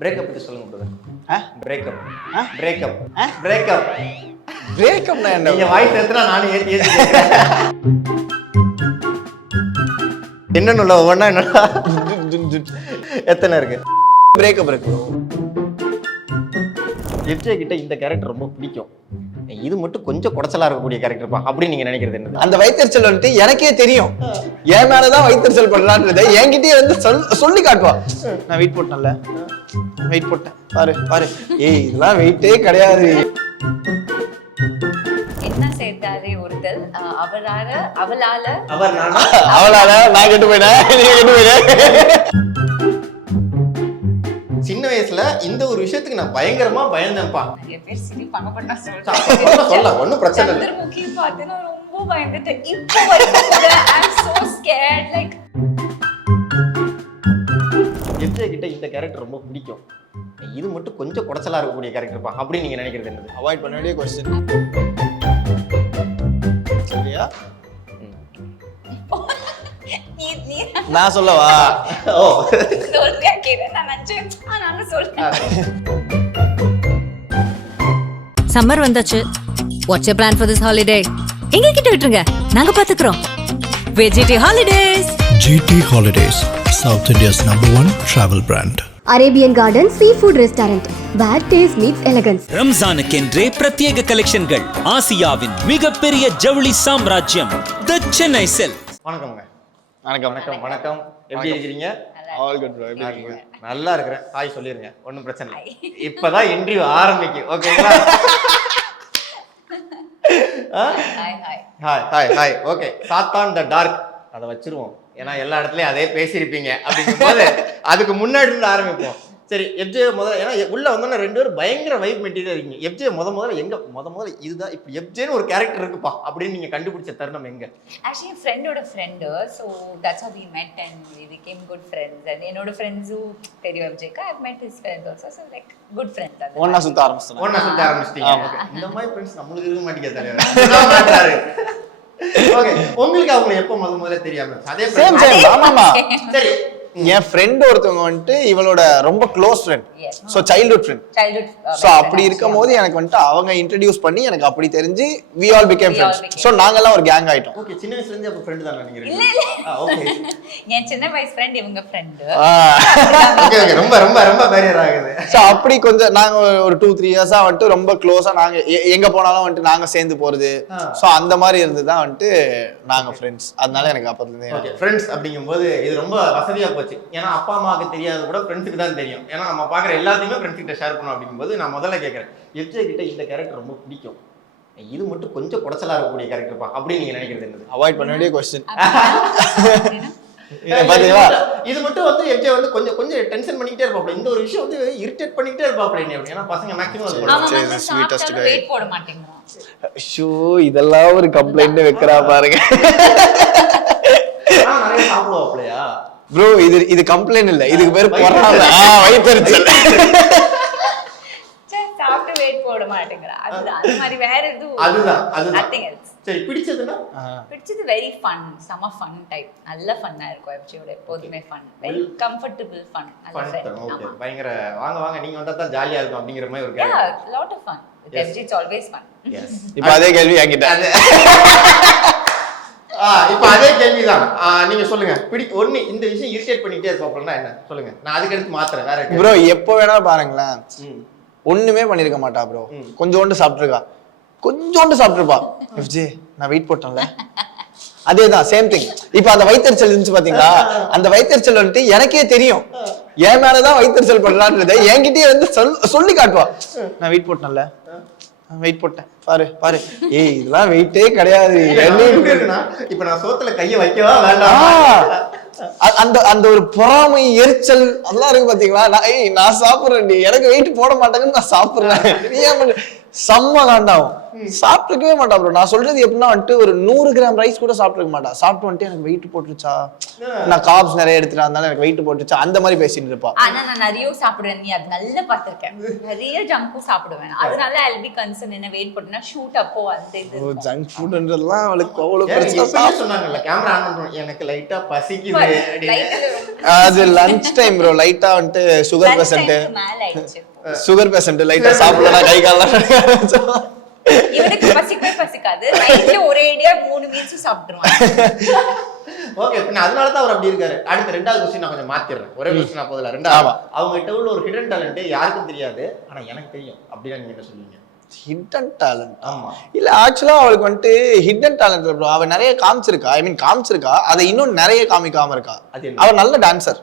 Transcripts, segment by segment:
Breakup பத்தி சொல்லுங்க brother. Breakup breakup breakup பிரேக்கப்னா என்ன? நீங்க வாய்ஸ் ஏத்துனா நானும் ஏத்தி கேக்குறேன். என்னன்னு ஒவ்வொன்னா என்னடா எத்தனை இருக்கு? பிரேக்கப் இருக்கு. எஃப்ஜே கிட்ட இந்த கேரக்டர் ரொம்ப பிடிக்கும், இது மட்டும் கொஞ்சம் குடைச்சலா இருக்கக்கூடிய கேரக்டர்ப்பா அப்படின்னு நீங்க நினைக்கிறது என்ன? அந்த வைத்தறிச்சல் வந்துட்டு எனக்கே தெரியும், என் மேலதான் வைத்தறிச்சல் பண்றான்றதை என்கிட்டயே வந்து சொல்லி காட்டுவா. நான் வெயிட் போட்டேன்ல, வெயிட் போட்டேன் பாரு பாரு, ஏய் இதெல்லாம் வெயிட்டே கிடையாது. என்ன சேர்த்தாரே ஒருத்தர் அவளால நான் கெட்டு போயிட்டேன், நீங்க கெட்டு போயிட்டேன். சின்ன வயசுல இந்த ஒரு விஷயத்துக்கு நான் பயங்கரமா பயந்தேன்ப்பா. நிறைய பேர் சிரிப்பாங்க, பட் நான் சொல்ல ஒன்னும் பிரச்சனை இல்லை. சந்திரமுகி பார்த்து நான் ரொம்ப பயந்துட்டேன். இப்போ வரைக்கும் I'm so scared. Like FJ கிட்ட இந்த கேரக்டர் ரொம்ப பிடிக்கும், இது மட்டும் கொஞ்சம் குடைச்சலா இருக்கக்கூடிய கேரக்டர்ப்பா அப்படின்னு நீங்க நினைக்கிறது என்னது? அவாய்ட் பண்ண வேண்டிய क्वेश्चन சரியா? நீ நான் சொல்லவா? ஓ சொல்றியா கேளு, நான் நினைச்சேன் நான் சொல்றேன். சம்மர் வந்தாச்சு. What's your plan for this holiday? எங்க கிட்ட விட்டுருங்க, நாங்க பாத்துக்கிறோம். VGT Holidays. GT Holidays, South India's #1 travel brand. Arabian garden seafood restaurant, where taste meets elegance. ரம்ஜானுக்கென்றே பிரத்யேக கலெக்ஷன்கள். ஆசியாவின் மிகப்பெரிய ஜவுளி சாம்ராஜ்யம் தி சென்னை சில்க்ஸ். வணக்கம்ங்க. வணக்கம் வணக்கம் வணக்கம். எப்படி இருக்கிறீங்க? All good bro. எப்படி இருக்கீங்க? நல்லா இருக்கிறேன். ஹாய் சொல்லிருங்க, ஒன்றும் பிரச்சனை இல்லை. இப்பதான் இன்டர்வியூ ஆரம்பிக்கும். ஓகேங்களா? Hi hi hi hi hi. Okay, சாத்தான் த டார்க் அதை வச்சிருவோம், ஏன்னா எல்லா இடத்துலயும் அதே பேசியிருப்பீங்க. அப்படிங்கும்போது அதுக்கு முன்னாடி இருந்து ஆரம்பிப்போம். சரி, எஃப்ஜே முதல்ல, ஏன்னா உள்ள வந்தோன்னா ரெண்டு பேரும் பயங்கர வைப் மெட்டீரியல் இருக்கீங்க. எஃப்ஜே முதல்ல எங்க முதல்ல இதுதான் இப்போ எஃப்ஜேன்னு ஒரு கேரக்டர் இருக்குப்பா அப்படின்னு நீங்க கண்டுபிடிச்ச தருணம் எங்க? ஆக்சுவலி ஃப்ரெண்டோட friend, so that's how we met and we became good friends. And என்னோட ஃப்ரெண்ட்ஸும் தெரியும் எஃப்ஜேக்கு. I met his friends also, so like good friends. அது ஒண்ணா சுத்த ஆரம்பிச்சோம். ஒண்ணா சுத்த ஆரம்பிச்சிட்டீங்க. ஓகே, இந்த மாதிரி ஃப்ரெண்ட்ஸ் நம்மளுக்கு இருக்க மாட்டேங்க தலைவர். ஓகே, உங்களுக்கு அவங்க எப்போ முதல்ல தெரியாம? அதே சேம் சேம். ஆமாமா. சரி, என் ஃப்ரெண்ட் ஒருத்தவங்க வந்துட்டு இவளோட ரொம்ப close friend, so childhood friend. So அப்படி இருக்கும் போது எனக்கு வந்துட்டு அவங்க இன்ட்ரடியூஸ் பண்ணி எனக்கு அப்படி தெரிஞ்சு we all became friends. So நாங்கெல்லாம் ஒரு கேங் ஆயிட்டோம். ஓகே, சின்ன வயசுல இருந்து அப்ப ஃப்ரெண்ட் தான் நீங்க? இல்ல இல்ல, ஓகே. என் சின்ன வயசு ஃப்ரெண்ட் இவங்க ஃப்ரெண்டு. ஓகே ஓகே, ரொம்ப ரொம்ப ரொம்ப பேரியர் ஆகுது. ஸோ அப்படி கொஞ்சம் நாங்க ஒரு 2-3 இயர்ஸா வந்துட்டு ரொம்ப க்ளோஸா நாங்க எங்க போனாலும் வந்துட்டு நாங்க சேர்ந்து போறது. ஸோ அந்த மாதிரி இருந்து தான் வந்துட்டு நாங்க ஃப்ரெண்ட்ஸ். அதனால எனக்கு அப்பத்துல இருந்தே ஓகே, ஃப்ரெண்ட்ஸ் அப்படிங்கும்போது இது ரொம்ப வசதியா போச்சு. ஏன்னா அப்பா அம்மாவுக்கு தெரியாத கூட ஃப்ரெண்ட்ஸுக்கு தான் தெரியும். ஏன்னா நம்ம பார்க்குற எல்லாத்தையுமே ஃப்ரெண்ட்ஸ் கிட்ட ஷேர் பண்ணணும். அப்படிங்கும்போது நான் முதல்ல கேட்குறேன், எஃப்ஜே கிட்ட இந்த கேரக்டர் ரொம்ப பிடிக்கும், இது மட்டும் கொஞ்சம் குடைச்சலா இருக்கக்கூடிய கேரக்டர்ப்பா அப்படின்னு நீங்க நினைக்கிறது என்னது? அவாய்ட் பண்ண வேண்டிய क्वेश्चन. இது மட்டும் வந்து எஃப்ஜே வந்து கொஞ்சம் கொஞ்சம் டென்ஷன் பண்ணிக்கிட்டே இருப்பாப்ல. இந்த ஒரு விஷயம் வந்து இரிட்டேட் பண்ணிக்கிட்டே இருப்பாப்ல. ஏன்னா பசங்க மேக்ஸிமம் அவன் வந்து சாப்பிட்டாலும் வெயிட் போட மாட்டேங்கிறான். ஷோ இதெல்லாம் ஒரு கம்ப்ளைண்ட் வைக்கிறா பாருங்க. நிறைய சாப்பிடுவாப்லையா ப்ரோ? இது கம்ப்ளைண்ட் இல்ல, இதுக்கு பேரு பொறாம. வைத்தறிச்சல். சாப்பிட்டு வெயிட் போட மாட்டேங்கிறான். அதுதான் அந்த மாதிரி. வேற எதுவும் அதுதான் nothing else. சரி, பிடிச்சதுன்னா? பிடிச்சது வெரி ஃபன், சம ஃபன் டைப். நல்ல ஃபன்னா இருக்கும் எஃப்ஜேயோட. எப்போதுமே ஃபன், வெரி கம்ஃபர்ட்டபிள் ஃபன். நல்ல ஃப்ரெண்ட். ஓகே, பயங்கர வாங்க வாங்க நீங்க வந்தா தான் ஜாலியா இருக்கும் அப்படிங்கிற மாதிரி ஒரு yeah, lot of fun with FJ. It's always fun. Yes. இப்போ அதே கேள்வி என்கிட்ட. இப்போ அதே கேள்விதான். நீங்க சொல்லுங்க, ஒண்ணு இந்த விஷயம் இரிட்டேட் பண்ணிட்டே இருப்பாப்லன்னா என்ன சொல்லுங்க, நான் அதுக்கு எடுத்து மாத்துறேன். வேற ப்ரோ எப்போ வேணா பாருங்களேன், ஒண்ணுமே பண்ணிருக்க மாட்டா ப்ரோ. கொஞ்சோண்டு சாப்பிட்டுருக்கா, கொஞ்சோண்டு சாப்பிட்டுருப்பா. எஃப்ஜே நான் வெயிட் போட்டேன்ல, அதேதான் சேம் திங். இப்ப அந்த வைத்தறிச்சல் இருந்துச்சு பாத்தீங்களா, அந்த வைத்தறிச்சல் வந்துட்டு எனக்கே தெரியும், என் மேலதான் வைத்தறிச்சல் பண்றான்றதை என்கிட்டயே வந்து சொல்லி காட்டுவா. நான் வெயிட் போட்டேன்ல, வெயிட் போட்டேன் பாரு பாரு, ஏய் இதெல்லாம் வெயிட்டே கிடையாது. இப்ப நான் சோத்துல கைய வைக்கவா வேண்டாம்? அந்த அந்த ஒரு பொறாமை, எரிச்சல் அதெல்லாம் இருக்கு பாத்தீங்களா. நான் சாப்பிடுறேன், எனக்கு வெயிட் போட மாட்டேங்கன்னு நான் சாப்பிடுறேன். செம்ம காண்டாகும். சாப்பிட்டுக்கவே மாட்டா ப்ரோ. நான் சொல்றது எப்படின்னா வந்துட்டு ஒரு 100 கிராம் ரைஸ் கூட சாப்பிட்டுக்க மாட்டா. சாப்பிட்டு வந்துட்டு எனக்கு வெயிட் போட்டுருச்சா, நான் கார்ப்ஸ் நிறைய எடுத்துட்டு அதனால எனக்கு வெயிட் போட்டுருச்சா, அந்த மாதிரி பேசிட்டு இருப்பா. ஆனா நான் நிறைய சாப்பிடுவேன், நீ அது நல்லா பார்த்திருக்கேன். நிறைய ஜங்கும் சாப்பிடுவேன், அதனால I'll be concerned என்ன வெயிட் போட்டுனா ஷூட் அப்போ அந்த இது ஜங்க் ஃபுட்ன்றதெல்லாம் அவளுக்கு அவ்வளவு ஏன் பிரச்சனை. இப்பயே சொன்னாங்கல்ல கேமரா ஆன் பண்ணுவோம் எனக்கு லைட்டா பசிக்குது அப்படின்னு. அது லஞ்ச் டைம் ப்ரோ. லைட்டா வந்துட்டு சுகர் பேஷண்ட் மேல ஆயிடுச்சு. சுகர் பேஷண்ட் லைட்டா சாப்பிடலாம் கை கால்லாம் இவனுக்கு பசிக்கவே பசிக்காது, நைட்ல ஒரே ஐடியா 3 மீல்ஸ் சாப்பிட்டுருவான். ஓகே, பின்ன அதனால தான் அவர் அப்படி இருக்காரு. அடுத்த ரெண்டாவது கொஸ்டின் நான் கொஞ்சம் மாத்திடுறேன். ஒரே கொஸ்டின் நான் போதில்ல. ரெண்டாவது அவங்க கிட்ட உள்ள ஒரு ஹிடன் டேலண்ட் யாருக்கும் தெரியாது, ஆனா எனக்கு தெரியும் அப்படின்னா நீங்க என்ன சொல்லுவீங்க? Hidden talent. ஆமா இல்ல ஆக்சுவலா அவளுக்கு வந்துட்டு ஹிடன் டேலண்ட் ப்ரோ. அவ நிறைய காமிச்சிருக்கா, ஐ மீன் காமிச்சிருக்கா, அதை இன்னும் நிறைய காமிக்காம இருக்கா. அவ நல்ல டான்சர்.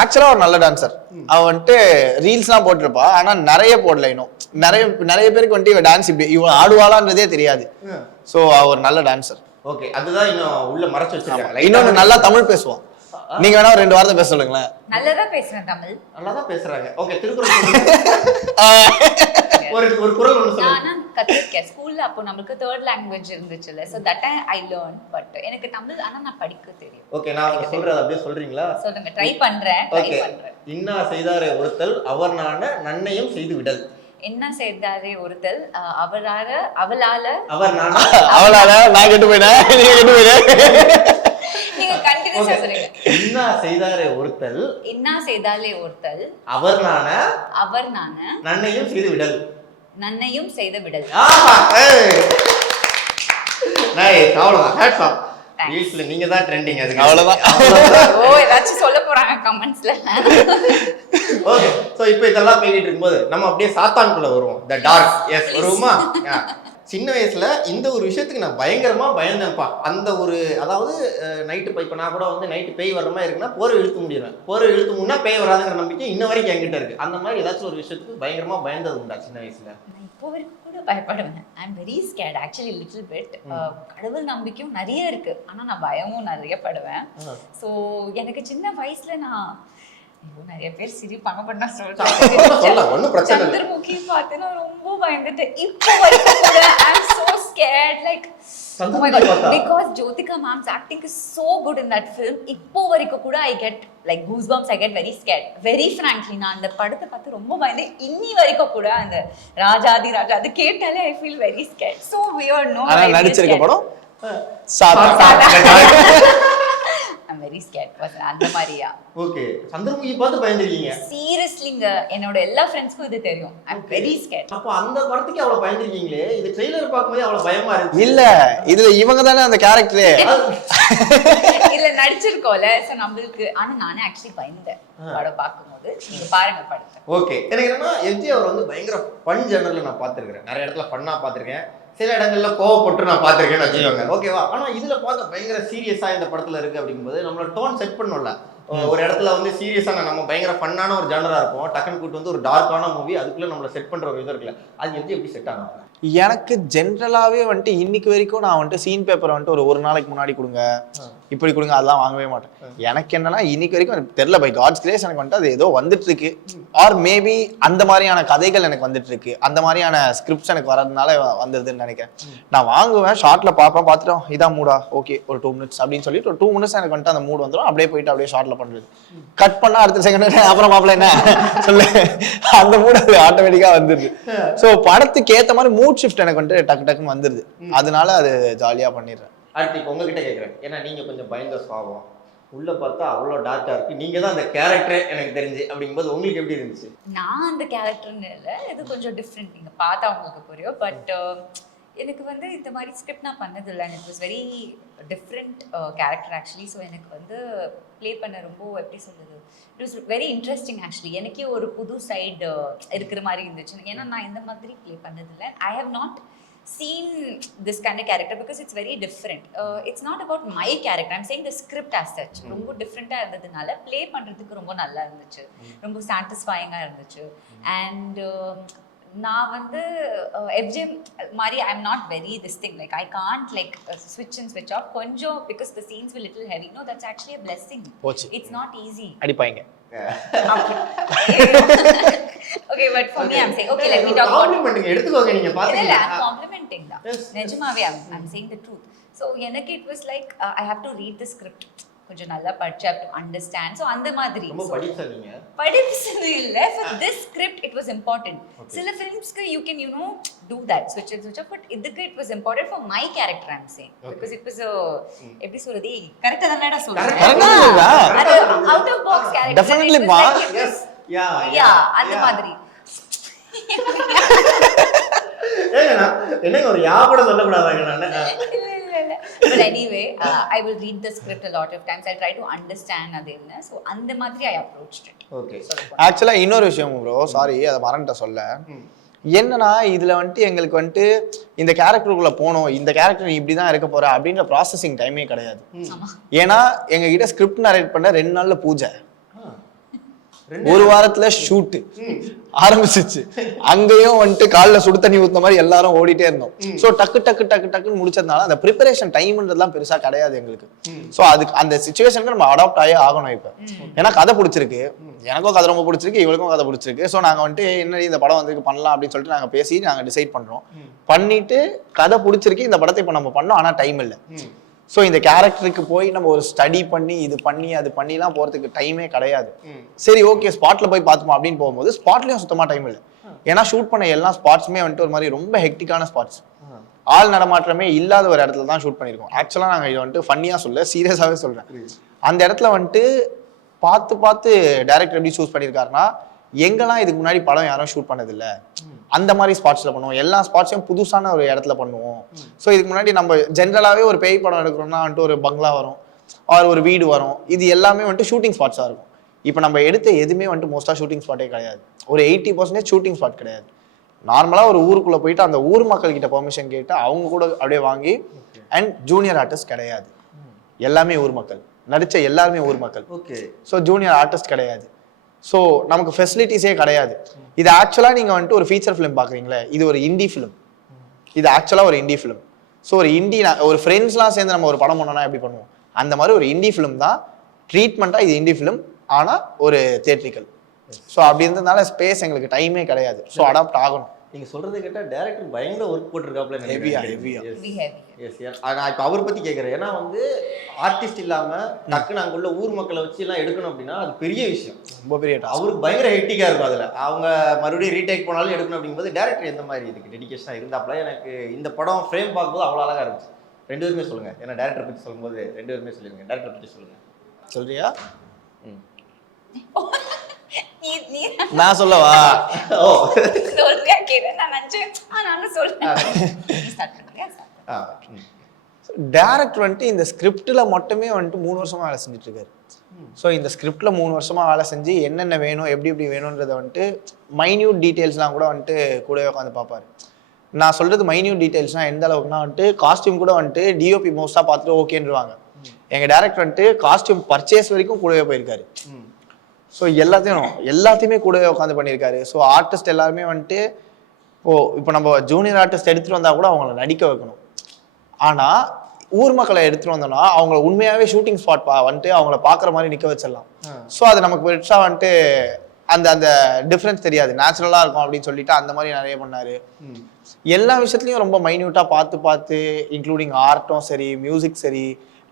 ஆக்சுவலா ஒரு நல்ல டான்சர். அவ வந்துட்டு ரீல்ஸ்லாம் போட்டிருப்பா, ஆனா நிறைய போடல இன்னும். நிறைய பேருக்கு வந்துட்டு இவ டான்ஸ் இப்படி இவ ஆடுவாளான்றதே தெரியாது. சோ அவ ஒரு நல்ல டான்சர். ஓகே, அதுதான் இன்னும் உள்ள மறைச்சு வச்சிருக்காங்க. இன்னொன்னு நல்லா தமிழ் பேசுவான். நீங்க வேணா ஒரு 2 வார்த்தை பேச சொல்லுங்களேன். நல்லதா பேசுறேன் தமிழ். நல்லாதான் பேசுறாங்க. ஓகே, திருக்குறள் ஒரு குறள் ஒன்று சொல்லுங்க. நான் கத்துக்கிட்டேன் ஸ்கூல்ல. அப்போ நமக்கு 3rd language இருந்துச்சுல, so that I learned, but எனக்கு தமிழ் ஆனா நான் படிக்க தெரியும். ஓகே, நான் சொல்றது அப்படியே சொல்றீங்களா? சொல்லுங்க, ட்ரை பண்றேன். இன்னா செய்தாரே ஒருத்தல் அவர் நான நன்னையும் செய்து விடல். என்ன செய்தாரே ஒருத்தல் அவளால அவர் நான அவளால நான் கெட்டு போயிட்டேன், நீங்க கெட்டு போயிட்டேன். நீங்க கண்டினியூஸா சொல்லுங்க. இன்னா செய்தாரே ஒருத்தல் என்ன செய்தாலே ஒருத்தல் அவர் நான நன்னையும் செய்து விடல். நன்னையும் செய்து விடல். நைஸ், அவ்வளவுதான். Hats off. ரீல்ஸ்ல நீங்க தான் ட்ரெண்டிங். அதுக்கு அவ்வளவுதான். ஓ, ஏதாச்சும் சொல்ல போறாங்க கமெண்ட்ஸ்ல. ஓகே, சோ இப்போ இதெல்லாம் பேசிட்டு இருக்கும்போது நம்ம அப்படியே சாத்தான்குள்ள வருவோம். தி டார்க். எஸ், வருவோமா? சின்ன வயசுல இந்த ஒரு விஷயத்துக்கு நான் பயங்கரமா பயந்தேன்ப்பா. அந்த ஒரு அதாவது நைட்டு இப்போ நான் கூட வந்து நைட்டு பேய் வர்ற மாதிரி இருக்குன்னா போர்வை இழுத்து முடிடுவேன். போர்வை இழுத்து முன்னா பேய் வராதுங்கிற நம்பிக்கை இன்ன வரைக்கும் என்கிட்ட இருக்கு. அந்த மாதிரி ஏதாச்சும் ஒரு விஷயத்துக்கு பயங்கரமா பயந்தது உண்டா சின்ன வயசுல? நான் இப்போ வரைக்கும் கூட பயப்படுவேன். I am very scared actually, little bit. கடவுள் நம்பிக்கையும் நிறைய இருக்கு, ஆனா நான் பயமும் நிறைய படுவேன். ஸோ எனக்கு சின்ன வயசுல நான் நிறைய பேர் சிரிப்பாங்க, பட் நான் சொல்றேன் சந்திரமுகி பார்த்து நான் ரொம்ப பயந்துட்டேன். இப்போ வரைக்கும் கூட I am so scared, like oh my god, because Jyotika ma'am's acting is so good in that film. இப்போ வரைக்கும் கூட I get like goosebumps, I get very scared. Very frankly, நான் அந்த படத்தை பார்த்து ரொம்ப பயந்து இன்னி வரைக்கும் கூட அந்த ராஜாதி ராஜா அது கேட்டாலே I feel very scared. So weird, no? ஆனா நடிச்சிருக்க படம் I'm very scared person. அந்த மாதிரியா? ஓகே, சந்திரமுகி பார்த்து பயந்துருக்கீங்க? சீரியஸ்லிங்க, என்னோட எல்லா ஃப்ரெண்ட்ஸ்க்கும் இது தெரியும். I'm very scared. அப்போ அந்த படத்துக்கு அவ்வளவு பயந்துருக்கீங்களே, இது ட்ரெய்லர் பார்க்கும்போது அவ்வளவு பயமா இருக்கு. இல்ல, இதுல இவங்க தானே அந்த கேரக்டரே. இல்ல நடிச்சிருக்கோம்ல, சோ நம்மளுக்கு. ஆனா நானே ஆக்சுவலி பயந்தேன் படம் பார்க்கும்போது. நீங்க பாருங்க படத்தை. ஓகே, எனக்கு என்னன்னா எம்ஜி அவர் வந்து பயங்கர ஃபன் ஜெனரல்ல நான் பார்த்திருக்கேன். நிறைய இடத்துல ஃபன்னா பார்த்திருக்கேன், சில இடங்கள்ல கோவப்பட்டு நான் பார்த்திருக்கேன்னு வச்சுக்கோங்க. ஓகேவா? ஆனா இதுல பார்க்க பயங்கர சீரியஸா இந்த படத்துல இருக்கு அப்படிங்கும்போது நம்மளோட டோன் செட் பண்ணல. ஒரு இடத்துல வந்து சீரியஸான நம்ம பயங்கர ஃபன்னான ஒரு ஜானரா இருக்கும், டக்குன்னு கூட்டு வந்து ஒரு டார்க்கான மூவி அதுக்குள்ள நம்மள செட் பண்ற ஒரு இது இருக்குல்ல, அது எப்படி செட் ஆகும்? எனக்கு ஜென்ரலாவே வந்துட்டு இன்னைக்கு வரைக்கும் நான் வந்துட்டு சீன் பேப்பர் வந்துட்டு ஒரு நாளைக்கு முன்னாடி கொடுங்க, இப்படி கொடுங்க, அதெல்லாம் வாங்கவே மாட்டேன். எனக்கு என்னன்னா இன்னைக்கு வரைக்கும் எனக்கு தெரியல, பை காட்ஸ் கிரேஸ் எனக்கு வந்துட்டு அது ஏதோ வந்துட்டு இருக்கு. ஆர் மேபி அந்த மாதிரியான கதைகள் எனக்கு வந்துட்டு இருக்கு, அந்த மாதிரியான ஸ்கிரிப்ட்ஸ் எனக்கு வரதுனால வந்துருதுன்னு நினைக்கிறேன். நான் வாங்குவேன், ஷார்ட்ல பார்ப்பேன், பார்த்துட்டோம் இதான் மூடா, ஓகே ஒரு 2 minutes அப்படின்னு சொல்லிட்டு ஒரு 2 minutes எனக்கு வந்துட்டு அந்த மூட் வந்துடும். அப்படியே போயிட்டு அப்படியே ஷார்ட்ல பண்றது, கட் பண்ணா அடுத்த செகண்ட் அப்புறம் மாப்பிள்ள என்ன சொல்லு, அந்த மூட் அது ஆட்டோமேட்டிக்கா வந்துருது. ஸோ படத்துக்கு ஏற்ற மாதிரி மூட் ஷிஃப்ட் எனக்கு வந்துட்டு டக்கு டக்குன்னு வந்துருது, அதனால அது ஜாலியா பண்ணிடுறேன். அடுத்து இப்போ உங்ககிட்ட கேட்குறேன், ஏன்னா நீங்க கொஞ்சம் பயந்த சுவாபம், உள்ள பார்த்தா அவ்வளோ டார்க்கா இருக்கு, நீங்க தான் அந்த கேரக்டரே எனக்கு தெரிஞ்சு, அப்படிங்கும்போது உங்களுக்கு எப்படி இருந்துச்சு? நான் அந்த கேரக்டர்னு இல்லை, இது கொஞ்சம் டிஃப்ரெண்ட், நீங்க பார்த்தா உங்களுக்கு புரியும். பட் எனக்கு வந்து இந்த மாதிரி ஸ்கிரிப்ட் நான் பண்ணதில்லை. It was very different character actually. So எனக்கு வந்து ப்ளே பண்ண ரொம்ப எப்படி சொல்கிறது, it was very interesting actually. எனக்கே ஒரு புது சைடு இருக்கிற மாதிரி இருந்துச்சு, ஏன்னா நான் இந்த மாதிரி ப்ளே பண்ணதில்லை. I have not seen this kind of character because it's very different. It's not about my character, I'm saying the script as such. ரொம்ப டிஃப்ரெண்டா இருந்ததுனால ப்ளே பண்றதுக்கு ரொம்ப நல்லா இருந்துச்சு, ரொம்ப சாட்டிஸ்ஃபையிங்கா இருந்துச்சு. அண்ட் நான் வந்து FJ மாதிரி I am not very this thing, like I can't like ஸ்விட்ச் அண்ட் ஸ்விட்ச் ஆஃப் கொஞ்சம், because the scenes will little heavy. No, that's actually a blessing. It's not easy. அடிப்பாங்க. Okay, but for me I'm saying, okay, let me talk about complement எடுத்துக்கோங்க. நீங்க பாத்தீங்க, இல்ல மாட்டேன் தான் நிஜமாவே I'm saying the truth. So எனக்கு it was like I have to read the script கொஞ்சம் நல்லா படிச்சு have to understand. So அந்த மாதிரி ரொம்ப படிச்சீங்க. படிச்சது இல்ல, for this script it was important. சில filmsக்கு you can do that switch up, but இதுக்கு it was important for my character I'm saying, because it was a எப்படி சொல்றது கரெக்ட்டா தானடா சொல்றேன். அது out of box character. Definitely ma. Yes. Yeah, அந்த மாதிரி. என்னங்க ஒரு யா கூட சொல்லக்கூடாதாங்க நானு. But anyway, I will read the script a lot of times. I'll try to understand அது என்ன. So அந்த மாதிரி I approached it. Okay. ஆக்சுவலா இன்னொரு விஷயம் ப்ரோ, சாரி அதை மறந்துட்ட சொல்ல. என்னன்னா இதுல வந்துட்டு எங்களுக்கு வந்துட்டு இந்த கேரக்டருக்குள்ள போனோம், இந்த கேரக்டர் இப்படிதான் இருக்க போற அப்படின்ற ப்ராசஸிங் டைமே கிடையாது. ஏன்னா எங்க கிட்ட ஸ்கிரிப்ட் நரேட் பண்ண 2 நாள்ல பூஜை, 1 வாரத்துல ஷூட் ஆரம்பிச்சிச்சு. அங்கேயும் வந்துட்டு காலைல சுடு தண்ணி ஊத்த மாதிரி எல்லாரும் ஓடிட்டே இருந்தோம். சோ டக்கு டக்கு டக்கு டக்குன்னு முடிச்சதுனால அந்த ப்ரிப்பரேஷன் டைம்ன்றதுலாம் பெருசா கிடையாது எங்களுக்கு. சோ அதுக்கு அந்த சிச்சுவேஷனுக்கு நம்ம அடாப்ட் ஆகி ஆகணும். இப்ப ஏன்னா கதை பிடிச்சிருக்கு, எனக்கும் கதை ரொம்ப பிடிச்சிருக்கு, இவளுக்கும் கதை பிடிச்சிருக்கு. சோ நாங்க வந்துட்டு என்ன இந்த படம் வந்து பண்ணலாம் அப்படின்னு சொல்லிட்டு நாங்க பேசி நாங்க டிசைட் பண்றோம். பண்ணிட்டு கதை பிடிச்சிருக்கு, இந்த படத்தை இப்ப நம்ம பண்ணோம், ஆனா டைம் இல்லை. ஸோ இந்த கேரக்டருக்கு போய் நம்ம ஒரு ஸ்டடி பண்ணி இது பண்ணி அது பண்ணிலாம் போகிறதுக்கு டைமே கிடையாது. சரி ஓகே ஸ்பாட்டில் போய் பார்த்துப்போம் அப்படின்னு போகும்போது ஸ்பாட்லேயும் சுத்தமாக டைம் இல்லை. ஏன்னா ஷூட் பண்ண எல்லா ஸ்பாட்ஸுமே வந்துட்டு ஒரு மாதிரி ரொம்ப ஹெக்டிக்கான ஸ்பாட்ஸ், ஆள் நடமாற்றமே இல்லாத ஒரு இடத்துல தான் ஷூட் பண்ணியிருக்கோம். ஆக்சுவலாக நாங்கள் இதை வந்துட்டு ஃபன்னியாக சொல்ல சீரியஸாகவே சொல்கிறேன். அந்த இடத்துல வந்துட்டு பார்த்து டைரக்டர் எப்படி சூஸ் பண்ணியிருக்காருன்னா, எங்கெல்லாம் இதுக்கு முன்னாடி படம் யாரும் ஷூட் பண்ணதில்லை அந்த மாதிரி ஸ்பாட்ஸில் பண்ணுவோம், எல்லா ஸ்பாட்ஸையும் புதுசான ஒரு இடத்துல பண்ணுவோம். ஸோ இதுக்கு முன்னாடி நம்ம ஜென்ரலாகவே ஒரு பேய் படம் எடுக்கிறோம்னா வந்துட்டு ஒரு பங்களா வரும், ஒரு வீடு வரும், இது எல்லாமே வந்துட்டு ஷூட்டிங் ஸ்பாட்ஸாக இருக்கும். இப்போ நம்ம எடுத்த எதுவுமே வந்துட்டு மோஸ்ட்டாக ஷூட்டிங் ஸ்பாட்டே கிடையாது. ஒரு 80% ஷூட்டிங் ஸ்பாட் கிடையாது. நார்மலாக ஒரு ஊருக்குள்ளே போயிட்டு அந்த ஊர் மக்கள்கிட்ட பெர்மிஷன் கேட்டு அவங்க கூட அப்படியே வாங்கி, அண்ட் ஜூனியர் ஆர்டிஸ்ட் கிடையாது, எல்லாமே ஊர் மக்கள், நடித்த எல்லாருமே ஊர் மக்கள். ஓகே. ஸோ ஜூனியர் ஆர்டிஸ்ட் கிடையாது. ஸோ நமக்கு ஃபெசிலிட்டிஸே கிடையாது. இது ஆக்சுவலாக நீங்கள் வந்துட்டு ஒரு ஃபீச்சர் ஃபிலிம் பார்க்குறீங்களே, இது ஒரு இண்டி ஃபிலிம், இது ஆக்சுவலாக ஒரு இண்டி ஃபிலிம். ஸோ ஒரு ஒரு ஃப்ரெண்ட்ஸ்லாம் சேர்ந்து நம்ம ஒரு படம் பண்ணோம்னா எப்படி பண்ணுவோம், அந்த மாதிரி ஒரு இண்டி ஃபிலிம் தான். ட்ரீட்மெண்ட்டாக இது இண்டி ஃபிலிம், ஆனால் ஒரு தியேட்ரிக்கல். ஸோ அப்படி இருந்ததுனால ஸ்பேஸ் எங்களுக்கு டைமே கிடையாது. ஸோ அடாப்ட் ஆகணும். நீங்க சொல்றதை கேட்டா டைரக்டர் பயங்கர ஒர்க் போட்டுருக்காப்ல. ஹெவியா. எஸ் நான் இப்போ அவர் பத்தி கேட்குறேன். ஏன்னா வந்து ஆர்டிஸ்ட் இல்லாம டக்குன்னு அங்குள்ள ஊர் மக்களை வச்சு எல்லாம் எடுக்கணும் அப்படின்னா அது பெரிய விஷயம், ரொம்ப பெரிய. அவருக்கு பயங்கர ஹெக்டிக்கா இருக்கும். அதுல அவங்க மறுபடியும் ரீடேக் பண்ணாலும் எடுக்கணும் அப்படிங்கும்போது டேரக்டர் எந்த மாதிரி இதுக்கு டெடிகேஷனா இருந்தாப்ல. எனக்கு இந்த படம் ஃப்ரேம் பார்க்கும்போது அவ்வளோ அழகா இருந்துச்சு. 2 பேருமே சொல்லுங்க, ஏன்னா டேரக்டர் பத்தி சொல்லும்போது 2 பேருமே சொல்லிருங்க. டேரக்டர் பத்தி சொல்லுங்க. சொல்றியா? நான் சொல்லவா? ஓ சொல்றியா கேளு, நான் நினைச்சேன் நானும் சொல்றேன். டேரக்டர் வந்துட்டு இந்த ஸ்கிரிப்டில் மட்டுமே வந்துட்டு 3 வருஷமா வேலை செஞ்சுட்டு இருக்காரு. ஸோ இந்த ஸ்கிரிப்டில் 3 வருஷமா வேலை செஞ்சு என்னென்ன வேணும் எப்படி வேணுன்றதை வந்துட்டு மைன்யூட் டீட்டெயில்ஸ்லாம் கூட வந்துட்டு கூடவே உட்காந்து பார்ப்பாரு. நான் சொல்றது மைன்யூட் டீட்டெயில்ஸ்னால் எந்த அளவுக்குனா வந்துட்டு காஸ்டியூம் கூட வந்துட்டு டிஓபி மோஸ்ட்டாக பார்த்துட்டு ஓகேன்றுவாங்க. எங்கள் டேரக்டர் வந்துட்டு காஸ்டியூம் பர்ச்சேஸ் வரைக்கும் கூடவே போயிருக்காரு. ஸோ எல்லாத்தையுமே கூடவே உட்காந்து பண்ணியிருக்காரு. ஸோ ஆர்டிஸ்ட் எல்லாருமே வந்துட்டு இப்போ நம்ம ஜூனியர் ஆர்டிஸ்ட் எடுத்துகிட்டு வந்தால் கூட அவங்கள நடிக்க வைக்கணும். ஆனால் ஊர் மக்களை எடுத்துகிட்டு வந்தோம்னா அவங்கள உண்மையாகவே ஷூட்டிங் ஸ்பாட் வந்துட்டு அவங்கள பார்க்குற மாதிரி நிற்க வச்சிடலாம். ஸோ அது நமக்கு பெருசாக வந்துட்டு அந்த டிஃப்ரென்ஸ் தெரியாது, நேச்சுரலாக இருக்கும் அப்படின்னு சொல்லிட்டு அந்த மாதிரி நிறைய பண்ணார். எல்லா விஷயத்துலையும் ரொம்ப மைன்யூட்டாக பார்த்து இன்க்ளூடிங் ஆர்ட்டும் சரி, மியூசிக் சரி.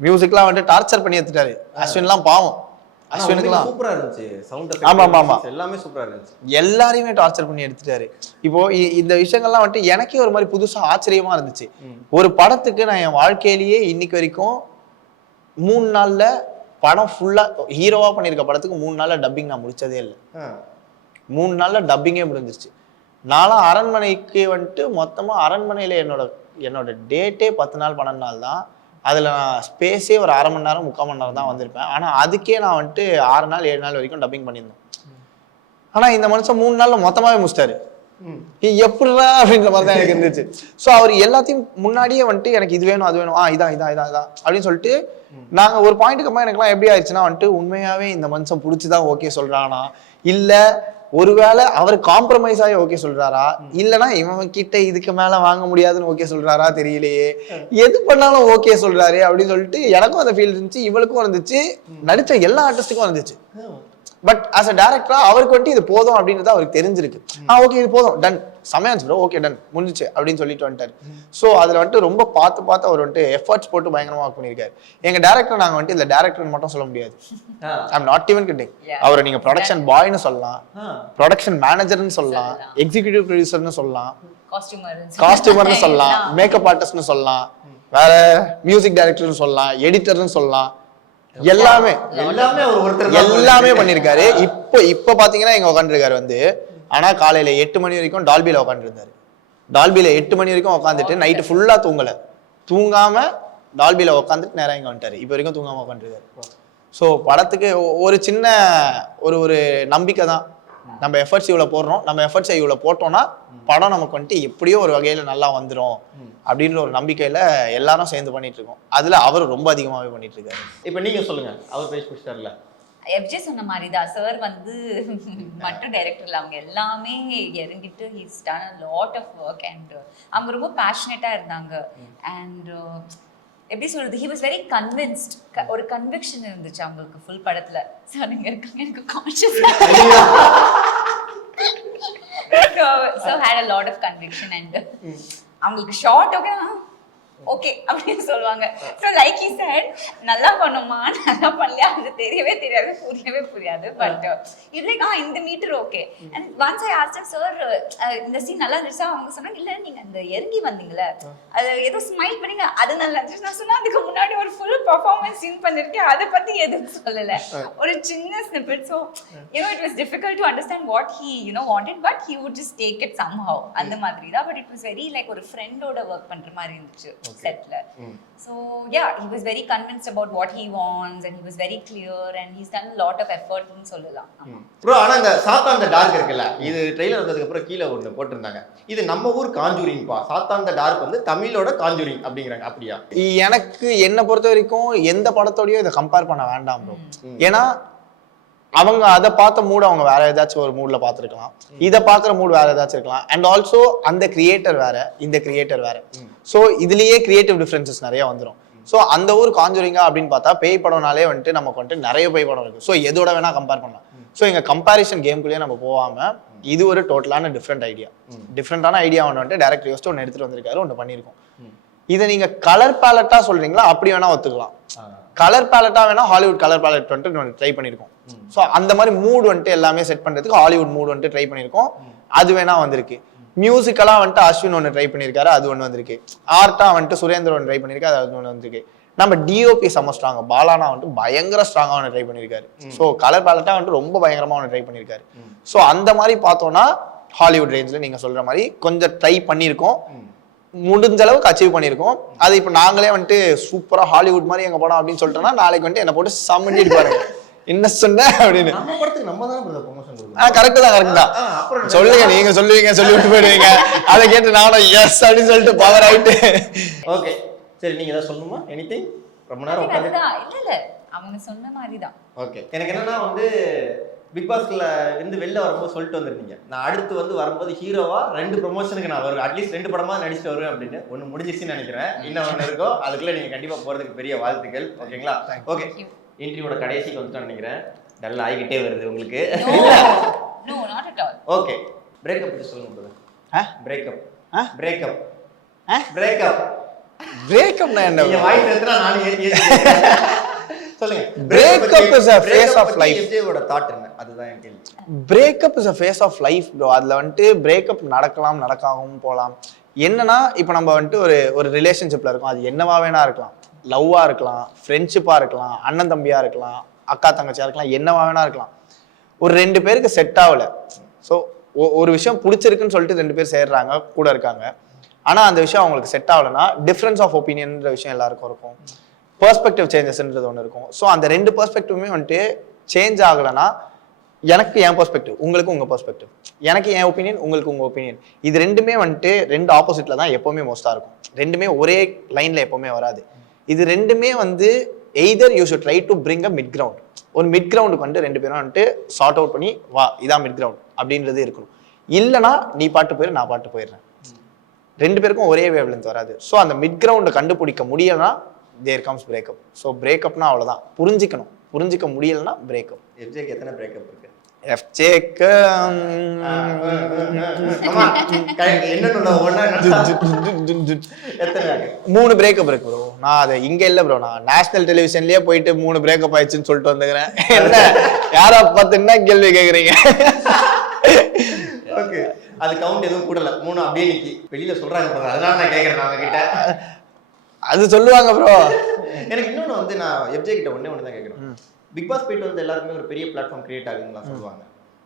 மியூசிக்லாம் வந்துட்டு டார்ச்சர் பண்ணி எடுத்துட்டாரு. அஸ்வின்லாம் பாவம், அஸ்வினுக்குலாம் சூப்பரா இருந்துச்சு. சவுண்ட் ஆமா எல்லாமே சூப்பரா இருந்துச்சு. எல்லாரையுமே டார்ச்சர் பண்ணி எடுத்துட்டாரு. இப்போ இந்த விஷயங்கள்லாம் வந்துட்டு எனக்கே ஒரு மாதிரி புதுசா ஆச்சரியமா இருந்துச்சு. ஒரு படத்துக்கு நான் என் வாழ்க்கையிலேயே இன்னைக்கு வரைக்கும் 3 நாள்ல படம் ஃபுல்லா ஹீரோவா பண்ணியிருக்க படத்துக்கு 3 நாள்ல டப்பிங் நான் முடிச்சதே இல்லை. 3 நாள்ல டப்பிங்கே முடிஞ்சிருச்சு. நானும் அரண்மனைக்கு வந்துட்டு மொத்தமா அரண்மனையில என்னோட டேட்டே 10 நாள் 12 நாள் தான். அதில் நான் ஸ்பேஸே ஒரு 1/2 மணி நேரம் 3/4 மணி நேரம் தான் வந்திருப்பேன். ஆனால் அதுக்கே நான் வந்துட்டு 6 நாள் 7 நாள் வரைக்கும் டப்பிங் பண்ணியிருந்தேன். ஆனால் இந்த மனுஷன் 3 நாளில் மொத்தமாகவே முடிச்சிட்டாரு. எப்படிடா அப்படின்ற மாதிரி தான் எனக்கு இருந்துச்சு. ஸோ அவர் எல்லாத்தையும் முன்னாடியே வந்துட்டு எனக்கு இது வேணும் அது வேணும், இதான் அப்படின்னு சொல்லிட்டு நாங்கள் ஒரு பாயிண்ட்டுக்கு அப்புறம் எனக்குலாம் எப்படி ஆயிடுச்சுன்னா வந்துட்டு உண்மையாகவே இந்த மனுஷன் பிடிச்சிதான் ஓகே சொல்கிறானா, இல்லை ஒருவேளை அவர் காம்ப்ரமைஸ் ஆகி ஓகே சொல்றாரா, இல்லைன்னா இவன் கிட்ட இதுக்கு மேல வாங்க முடியாதுன்னு ஓகே சொல்றாரா தெரியலையே, எது பண்ணாலும் ஓகே சொல்றாரு அப்படின்னு சொல்லிட்டு எனக்கும் அந்த ஃபீல் இருந்துச்சு, இவளுக்கும் இருந்துச்சு, நடிச்ச எல்லா ஆர்டிஸ்டுக்கும் இருந்துச்சு. பட் ஆஸ் அ டேரக்டரா அவருக்கு வந்துட்டு இது போதும் அப்படின்றது அவருக்கு தெரிஞ்சிருக்கு. ஓகே இது போதும், டன், சமையாச்சு ப்ரோ, ஓகே டன், முடிஞ்சிச்சு அப்படின்னு சொல்லிட்டு வந்துட்டாரு. ஸோ அதுல வந்துட்டு ரொம்ப பார்த்து அவர் வந்துட்டு எஃபர்ட்ஸ் போட்டு பயங்கரமா ஒர்க் பண்ணியிருக்காரு. எங்க டேரக்டர் நாங்க வந்துட்டு இதுல டேரக்டர் மட்டும் சொல்ல முடியாது. I'm not even kidding. அவரை நீங்க ப்ரொடக்ஷன் பாய்னு சொல்லலாம், ப்ரொடக்ஷன் மேனேஜர்னு சொல்லலாம், எக்ஸிகியூட்டிவ் ப்ரொடியூசர்னு சொல்லலாம், காஸ்டியூமர்னு சொல்லலாம், மேக்கப் ஆர்டிஸ்ட்னு சொல்லலாம், வேற மியூசிக் டைரக்டர்னு சொல்லலாம், எடிட்டர்னு சொல்லலாம், எல்லாமே பண்ணிருக்காரு. இப்ப பாத்தீங்கன்னா இங்க உட்காந்துருக்காரு வந்து. ஆனா காலையில 8 மணி வரைக்கும் டால்பில உட்காந்துருந்தாரு. டால்பில 8 மணி வரைக்கும் உட்காந்துட்டு நைட்டு ஃபுல்லா தூங்காம டால்பில உட்காந்துட்டு நேரம் இங்க வந்துட்டாரு. இப்ப வரைக்கும் தூங்காம உட்காந்துருக்காரு. ஸோ படத்துக்கு ஒரு சின்ன ஒரு நம்பிக்கை தான். நம்ம எஃபர்ட்ஸ் இவ்வளவு போடுறோம், நம்ம எஃபர்ட்ஸை இவ்வளவு போட்டோம்னா படம் நமக்கு வந்துட்டு எப்படியோ ஒரு வகையில நல்லா வந்துடும் அப்படின்ற ஒரு நம்பிக்கையில எல்லாரும் சேர்ந்து பண்ணிட்டு இருக்கோம். அதுல அவர் ரொம்ப அதிகமாவே பண்ணிட்டு இருக்காரு. இப்ப நீங்க சொல்லுங்க, அவர் பேசி முடிச்சிட்டார்ல. எஃப்ஜே சொன்ன மாதிரி தான் சார் வந்து மட்டும் டைரக்டர்ல அவங்க எல்லாமே இறங்கிட்டு he's ton a lot of work and அவங்க ரொம்ப பேஷனேட்டா இருந்தாங்க. அண்ட் எப்படி சொல்றது, he was very convinced. ஒரு கன்விக்ஷன் இருந்துச்சு அவங்களுக்கு ஃபுல் படத்துல. சார் நீங்க இருக்காங்க எனக்கு conscious. So had a lot of conviction and அவங்களுக்கு ஷார்ட் ஓகே அப்படின்னு சொல்லுவாங்க. ஸோ லைக் ஹி செட், நல்லா பண்ணுமா நல்லா பண்ணலையா அது தெரியவே தெரியாது, புரியாது. பட் இது லைக் இந்த metre okay. And once I asked sir இந்த சீன் நல்லா இருந்துச்சா, அவங்க சொன்னாங்க இல்லை நீங்க அந்த இறங்கி வந்தீங்களே அது ஏதோ ஸ்மைல் பண்ணீங்க அது நல்லா இருந்துச்சு. நான் சொன்னா அதுக்கு முன்னாடி ஒரு ஃபுல் பர்ஃபார்மன்ஸ் சீன் பண்ணிருக்கேன், அதை பத்தி எதுவும் சொல்லலை, ஒரு சின்ன snippet. So it was difficult to understand what he wanted, but he would just take it somehow அந்த மாதிரி தான். But it was very like ஒரு ஃப்ரெண்டோட ஒர்க் பண்ற மாதிரி இருந்துச்சு setல. So yeah, he was very convinced about what he wants and he was very clear and he's done a lot of effort ன்னு சொல்லலாம். ப்ரோ ஆனா இந்த சாத்தான் த டார்க் இருக்குல்ல, இது ட்ரெய்லர் வந்ததுக்கு அப்புறம் கீழே ஒன்று போட்டிருந்தாங்க, இது நம்ம ஊர் காஞ்சூரிங் பா, சாத்தான் த டார்க் வந்து தமிழோட காஞ்சூரிங் அப்படிங்கிறாங்க. அப்படியா? எனக்கு என்ன பொறுத்த வரைக்கும் எந்த படத்தோடயும் இதை கம்பேர் பண்ண வேண்டாம் ப்ரோ. ஏன்னா அவங்க அதை பார்த்த மூடு அவங்க வேற ஏதாச்சும் ஒரு மூட்ல பார்த்துருக்கலாம், இதை பார்க்குற மூடு வேற ஏதாச்சும் இருக்கலாம். அண்ட் ஆல்சோ அந்த கிரியேட்டர் வேற, இந்த கிரியேட்டர் வேற. ஸோ இதுலயே கிரியேட்டிவ் டிஃபரன்சஸ் நிறைய வந்துடும். ஸோ அந்த ஊர் காஞ்சூரிங்கா அப்படின்னு பார்த்தா பேய் படம்னாலே வந்துட்டு நமக்கு வந்துட்டு நிறைய பேய் படம் இருக்கு. ஸோ எதோட வேணா கம்பேர் பண்ணலாம். ஸோ எங்க கம்பேரிசன் கேம்குள்ளேயே நம்ம போகாம இது ஒரு டோட்டலான டிஃப்ரெண்டான ஐடியா ஒன்று வந்துட்டு டேரக்டர் யோசிச்சு ஒன்று எடுத்துட்டு வந்திருக்காரு, ஒன்று பண்ணியிருக்கோம். இதை நீங்க கலர் பேலட்டா சொல்றீங்களா, அப்படி வேணா ஒத்துக்கலாம். கலர் பேலட்டா வேணா ஹாலிவுட் கலர் பேலட் வந்துட்டு ட்ரை பண்ணியிருக்கோம். ஸோ அந்த மாதிரி மூட் வந்துட்டு எல்லாமே செட் பண்றதுக்கு ஹாலிவுட் மூட் வந்துட்டு ட்ரை பண்ணியிருக்கோம், அது வேணா வந்திருக்கு. மியூசிக்கலா வந்துட்டு அஸ்வின் ஒன்று ட்ரை பண்ணியிருக்காரு, அது ஒன்று வந்திருக்கு. ஆர்ட்டா வந்துட்டு சுரேந்தர் ஒன்று ட்ரை பண்ணியிருக்காரு, அது ஒன்று வந்திருக்கு. நம்ம டிஓபி செம்ம ஸ்ட்ராங், பாலானா வந்துட்டு பயங்கர ஸ்ட்ராங்கா ஒன்று ட்ரை பண்ணியிருக்காரு. ஸோ கலர் பேலட்டா வந்துட்டு ரொம்ப பயங்கரமா ஒன்று ட்ரை பண்ணியிருக்காரு. ஸோ அந்த மாதிரி பார்த்தோம்னா ஹாலிவுட் ரேஞ்சில் நீங்க சொல்ற மாதிரி கொஞ்சம் ட்ரை பண்ணியிருக்கோம், முடிஞ்ச அளவுக்கு அச்சீவ் பண்ணியிருக்கோம். அது இப்போ நாங்களே வந்துட்டு சூப்பரா ஹாலிவுட் மாதிரி எங்க படம் அப்படின்னு சொல்லிட்டோம்னா நாளைக்கு வந்துட்டு என்ன போட்டு சம்மண்டிட்டு பாருங்க என்ன சொன்ன அப்படின்னு. கரெக்ட் தான் சொல்லுங்க, நீங்க சொல்லுவீங்க, சொல்லி விட்டு போயிடுவீங்க, அதை கேட்டு நானும் எஸ் அப்படின்னு சொல்லிட்டு பவர் ஆயிட்டு. ஓகே சரி, நீங்க ஏதாவது சொல்லணுமா? எனிதிங்? ரொம்ப நேரம் இல்ல அவங்க சொன்ன மாதிரி தான். ஓகே, எனக்கு என்னன்னா வந்து பிக் பாஸ்ல இருந்து வெளில வரும்போது சொல்லிட்டு வந்திருந்தீங்க, நான் அடுத்து வந்து வரும்போது ஹீரோவா 2 ப்ரொமோஷனுக்கு நான் வருவேன், அட்லீஸ்ட் 2 படமா நடிச்சுட்டு வருவேன் அப்படின்னு. ஒன்று முடிஞ்சிச்சுன்னு நினைக்கிறேன், இன்னும் ஒன்று இருக்கோ, அதுக்குள்ள நீங்க கண்டிப்பா போறதுக்கு பெரிய வாழ்த்துக்கள். ஓகேங்களா? ஓகே, இன்டர்வியூட கடைசிக்கு வந்துட்டு நினைக்கிறேன், டல் ஆகிக்கிட்டே வருது உங்களுக்கு. No not at all. Okay, breakup பத்தி சொல்லுங்க பிரதர். பிரேக்கப்னா என்ன? நீங்க வாய்ஸ் எடுத்தா நானே ஏத்தி சொல்லுங்க. Breakup is a phase of life. எஜேவோட தாட் என்ன? அதுதான் என் கேள்வி. Breakup is a phase of life bro. அதுல வந்துட்டு பிரேக்கப் நடக்கலாம், நடக்காமவும் போகலாம். என்னன்னா இப்போ நம்ம வந்துட்டு ஒரு ரிலேஷன்ஷிப்ல இருக்கோம், அது என்னவா வேணா இருக்கலாம், லவ்வா இருக்கலாம், ஃப்ரெண்ட்ஷிப்பா இருக்கலாம், அண்ணன் தம்பியா இருக்கலாம், அக்கா தங்கச்சியா இருக்கலாம், என்னவா வேணா இருக்கலாம். ஒரு 2 பேருக்கு செட் ஆகல, ஸோ ஒரு விஷயம் பிடிச்சிருக்குன்னு சொல்லிட்டு 2 பேர் சேர்றாங்க, கூட இருக்காங்க. ஆனா அந்த விஷயம் அவங்களுக்கு செட் ஆகலைன்னா டிஃப்ரென்ஸ் ஆஃப் ஒப்பீனியன்ற விஷயம் எல்லாருக்கும் இருக்கும், பெர்ஸ்பெக்டிவ் சேஞ்சஸ்ன்றது ஒன்று இருக்கும். ஸோ அந்த 2 பெர்ஸ்பெக்டிவுமே வந்துட்டு சேஞ்ச் ஆகலைன்னா, எனக்கு என் பெர்ஸ்பெக்டிவ், உங்களுக்கு உங்க பெர்ஸ்பெக்டிவ், எனக்கு என் ஒப்பீனியன், உங்களுக்கு உங்க ஒப்பீனியன், இது 2மே வந்துட்டு 2 ஆப்போசிட்ல தான் எப்பவுமே மோஸ்டா இருக்கும். 2மே ஒரே லைன்ல எப்பவுமே வராது. இது 2மே வந்து either you should try to bring a mid ground. ஒரு மிட் கிரவுண்டுக்கு வந்துட்டு 2 பேரும் வந்துட்டு சார்ட் அவுட் பண்ணி வா இதான் மிட் கிரவுண்ட் அப்படின்றது இருக்கணும். இல்லைனா நீ பாட்டு போயிரு, நான் பாட்டு போயிடுறேன், 2 பேருக்கும் ஒரே வேவ் லென்த் வராது. ஸோ அந்த மிட் கிரவுண்டை கண்டுபிடிக்க முடியலன்னா தேர் கம்ஸ் பிரேக்கப். ஸோ பிரேக்கப்னா அவ்வளோதான், புரிஞ்சிக்கணும். புரிஞ்சுக்க முடியலன்னா பிரேக்கப். எஃப்ஜேக்கு எத்தனை பிரேக்கப் இருக்கு? எஃப்ஜேக்கு என்னன்னு எத்தனை 3 பிரேக்கப் இருக்கு ப்ரோ. நான் அதை இங்க இல்ல ப்ரோ, நான் நேஷனல் டெலிவிஷன்லயே போயிட்டு 3 பிரேக்கப் ஆயிடுச்சுன்னு சொல்லிட்டு வந்துக்கிறேன். என்ன யாரா பார்த்துன்னா கேள்வி கேக்குறீங்க? ஓகே, அது கவுண்ட் எதுவும் கூடல, 3 அப்படியே நிக்கி வெளியில சொல்றாங்க, அதனால நான் கேக்குறேன் அவங்க கிட்ட. அது சொல்லுவாங்க ப்ரோ. எனக்கு இன்னொன்று வந்து நான் எஃப்ஜே கிட்ட ஒண்ணே தான் கேட்குறேன். பிக் பாஸ் போயிட்டு வந்து எல்லாருமே ஒரு பெரிய பிளாட்ஃபார்ம் கிரியேட் ஆகுதுன்னு சொல்லுவாங்க.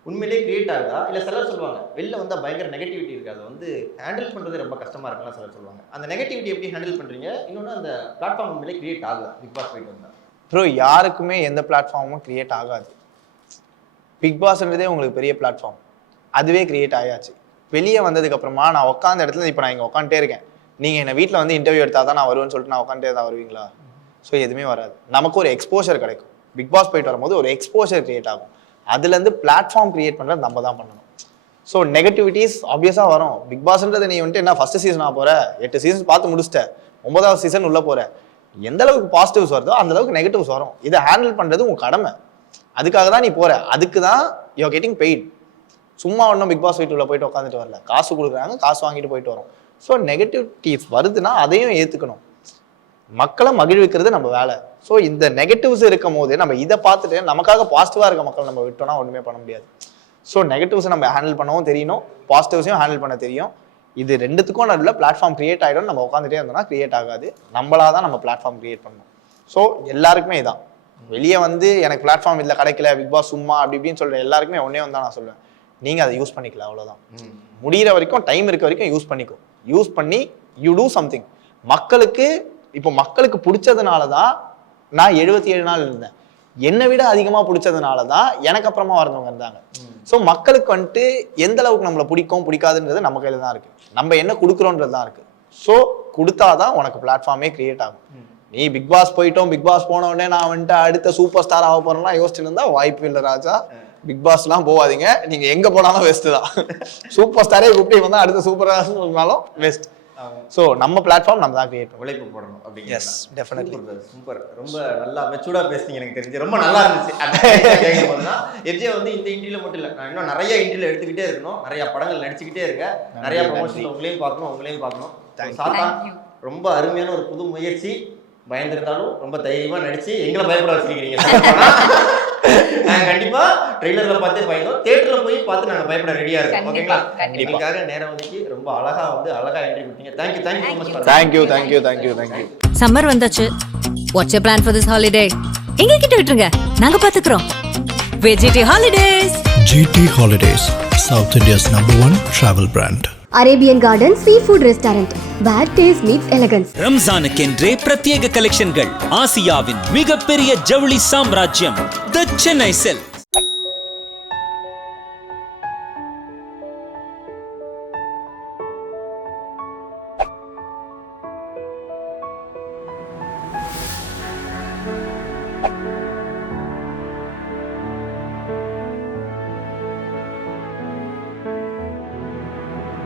உண்மையிலேயே கிரியேட் ஆகுதா? இல்லை சிலர் சொல்லுவாங்க வெளில வந்தால் பயங்கர நெகட்டிவிட்டி இருக்குது, அதை வந்து ஹேண்டில் பண்ணுறது ரொம்ப கஷ்டமாக இருக்குலாம் சிலர் சொல்லுவாங்க. அந்த நெகட்டிவிட்டி எப்படி ஹேண்டில் பண்ணுறீங்க? இன்னொன்று அந்த பிளாட்ஃபார்ம் உண்மையிலே கிரியேட் ஆகுதா பிக் பாஸ் போயிட்டு வந்தா? ப்ரோ, யாருக்குமே எந்த பிளாட்ஃபார்மும் கிரியேட் ஆகாது. பிக் பாஸ்ன்றதே உங்களுக்கு பெரிய பிளாட்ஃபார்ம், அதுவே கிரியேட் ஆயாச்சு. வெளியே வந்ததுக்கு அப்புறமா நான் உட்காந்த இடத்துல இப்போ நான் இங்கே உட்காந்துட்டே இருக்கேன். நீங்கள் என்னை வீட்டில் வந்து இன்டர்வியூ எடுத்தால் தான் நான் வருவேன்னு சொல்லிட்டு நான் உட்காந்துட்டே தான் வருவீங்களா? ஸோ எதுவுமே வராது. நமக்கு ஒரு எக்ஸ்போஷர் கிடைக்கும். பிக் பாஸ் போயிட்டு வரும்போது ஒரு எக்ஸ்போஷர் கிரியேட் ஆகும். அதுலேருந்து பிளாட்ஃபார்ம் கிரியேட் பண்ணுறது நம்ம தான் பண்ணணும். ஸோ நெகட்டிவிட்டிஸ் ஆப்வியஸாக வரும். பிக் பாஸ்ன்றது நீ வந்துட்டு என்ன ஃபர்ஸ்ட் சீசனாக போகிற, 8 சீசன் பார்த்து முடிச்சிட்டேன், 9வது சீசன் உள்ளே போகிற, எந்த அளவுக்கு பாசிட்டிவ்ஸ் வருதோ அந்த அளவுக்கு நெகட்டிவ்ஸ் வரும். இதை ஹேண்டில் பண்ணுறது உங்கள் கடமை. அதுக்காக தான் நீ போகிற, அதுக்கு தான் யூ ஆர் கெட்டிங் பெய்ட். சும்மா ஒன்றும் பிக் பாஸ் வீட்டுக்குள்ளே போயிட்டு உட்காந்துட்டு வரல, காசு கொடுக்குறாங்க, காசு வாங்கிட்டு போயிட்டு வரோம். ஸோ நெகட்டிவிட்டிஸ் வருதுன்னா அதையும் ஏற்றுக்கணும். மக்களை மகிழ்விக்கிறது நம்ம வேலை. ஸோ இந்த நெகட்டிவ்ஸ் இருக்கும் போது நம்ம இதை பார்த்துட்டு நமக்காக பாசிட்டிவாக இருக்க மக்கள் நம்ம விட்டோம்னா ஒன்றுமே பண்ண முடியாது. ஸோ நெகட்டிவ்ஸை நம்ம ஹேண்டில் பண்ணவும் தெரியணும், பாசிட்டிவ்ஸையும் ஹேண்டில் பண்ண தெரியும். இது ரெண்டுத்துக்கும் நடுவில் பிளாட்ஃபார்ம் கிரியேட் ஆகிடும். நம்ம உட்காந்துட்டே இருந்தோம்னா கிரியேட் ஆகாது. நம்மளா தான் நம்ம பிளாட்ஃபார்ம் கிரியேட் பண்ணணும். ஸோ எல்லாருக்குமே இதான். வெளியே வந்து எனக்கு பிளாட்ஃபார்ம் இல்லை, கிடைக்கல, பிக் பாஸ் சும்மா அப்படி இப்படின்னு சொல்கிற எல்லாருக்குமே ஒன்றே வந்து தான் நான் சொல்லுவேன், நீங்கள் அதை யூஸ் பண்ணிக்கலாம், அவ்வளோதான். முடிகிற வரைக்கும், டைம் இருக்க வரைக்கும் யூஸ் பண்ணிக்கும். யூஸ் பண்ணி யூ டூ சம்திங். மக்களுக்கு பிடிச்சதுனால தான் நான் 77 நாள் இருந்தேன். என்னை விட அதிகமாக பிடிச்சதுனால தான் எனக்கு அப்புறமா வரவங்க இருந்தாங்க. ஸோ மக்களுக்கு வந்துட்டு எந்த அளவுக்கு நம்மளை பிடிக்கும் பிடிக்காதுன்றது நம்ம கையில் தான் இருக்கு. நம்ம என்ன கொடுக்குறோன்றது தான் இருக்கு. ஸோ கொடுத்தாதான் உனக்கு பிளாட்ஃபார்மே கிரியேட் ஆகும். நீ பிக் பாஸ் போயிட்டோம், பிக் பாஸ் போன உடனே நான் வந்துட்டு அடுத்த சூப்பர் ஸ்டார் ஆக போறேன்னா யோசிச்சுட்டு இருந்தா வாய்ப்பு இல்லை ராஜா. பிக் பாஸ்லாம் போகாதீங்க, நீங்க எங்க போனாலும் வேஸ்ட் தான். சூப்பர் ஸ்டாரே கூப்பிட்டு வந்தா அடுத்த சூப்பர் ஸ்டார்னாலும் வேஸ்ட். ஸோ நம்ம பிளாட்ஃபார்ம் நம்ம தான் கிரியேட் பண்ணணும், உழைப்பு போடணும் அப்படிங்க. S, definitely. சூப்பர், ரொம்ப நல்லா மெச்சூர்டா பேசுனீங்க. எனக்கு தெரிஞ்சு ரொம்ப நல்லா இருந்துச்சு. எஃப்ஜே வந்து இந்த இன்டர்வியூல மட்டும் இல்லை, நான் இன்னும் நிறைய இன்டர்வியூல எடுத்துக்கிட்டே இருக்கணும், நிறைய படங்கள் நடிச்சுக்கிட்டே இருக்க, நிறைய ப்ரமோஷன்ல உங்களையும் பார்க்கணும். சாத்தான் ரொம்ப அருமையான ஒரு புது முயற்சி. பயந்துருந்தாலும் ரொம்ப தைரியமா நடிச்சு எங்களை பயப்பட வச்சிருக்கீங்க. நாங்க கண்டிப்பா ட்ரெய்லர்ல பார்த்தே பயந்தோம், தியேட்டர்ல போய் பார்த்து நாங்க பயப்பட ரெடியா இருக்கோம். ஓகேங்களா? இதுக்காக நேரம் ஒதுக்கி ரொம்ப அழகா என்ட்ரி கொடுத்தீங்க. Thank you so much. Thank you. Summer வந்தாச்சு. What's your plan for this holiday? எங்க கிட்ட விட்டுருங்க, நாங்க பாத்துக்கிறோம். வெஜிடி holidays. GT Holidays, South India's #1 travel brand. Arabian Garden Seafood Restaurant. Bad taste meets elegance. ரம்ஜானுக்கென்றே பிரத்யேக கலெக்ஷன்கள். ஆசியாவின் மிகப்பெரிய ஜவுளி சாம்ராஜ்யம் தி சென்னை சில்க்.